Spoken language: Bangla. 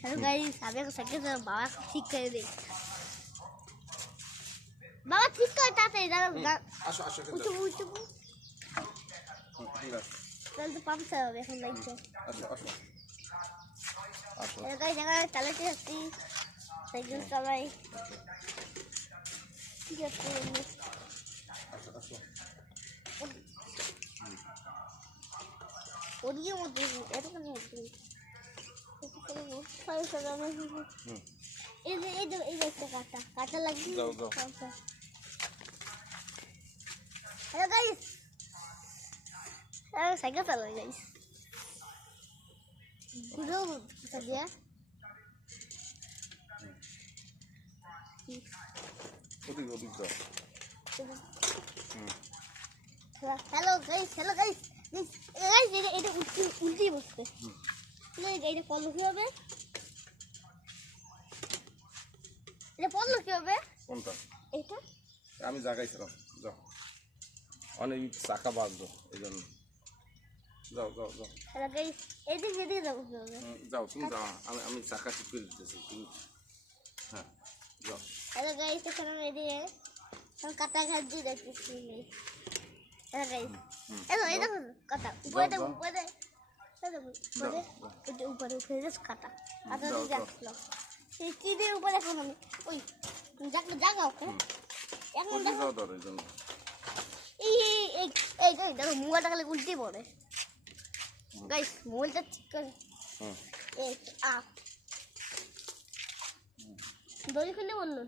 हेलो गाइस आप एक सेकंड से बाबा ठीक कर दे बाबा ठीक करता था इधर আসো আসো उठो उठो चल तो पंप से हो हम लाइट से আসো আসো আসো हेलो गाइस जगह चलते हस्ती साइकिल चलाई ठीक है আসো আসো ওদিকে মধ্যে এতখানি মধ্যে সাড়ে সাড়ে এই যে একটা কাটা লাগবে যাও যাও हेलो गाइस साइकिल चला गाइस गुरु कर दिया ওদিক ওদিক যাও हेलो गाइस गाइस এটা উল্টি বসছে না এটা পড়লো কি হবে এটা পড়লো কি হবে কোনটা এটা আমি জাগাইছিলাম যাও অনেক চাকা বাজলো এই জন্য যাও যাও যাও हेलो गाइस এদিকে যাবো কি হবে যাও তুমি যাও আমি চাকা ঠিক করে দিতেছি তুমি হ্যাঁ যাও हेलो गाइस এখানে এদিকে हम काटा घाट দিয়ে দেখতেছি हेलो गाइस हेलो এই দেখো কাটা উপরে দেখো উপরে ऊपर काटा जाओ ऊपर देखो हम ओई जागा ओके এখন দেখো ধরো এই জন্য এই দেখো মোবাইলটা খালি উল্টে পড়ে গাইস মোবাইলটা ঠিক করে এই আ দড়ি খুলে বললো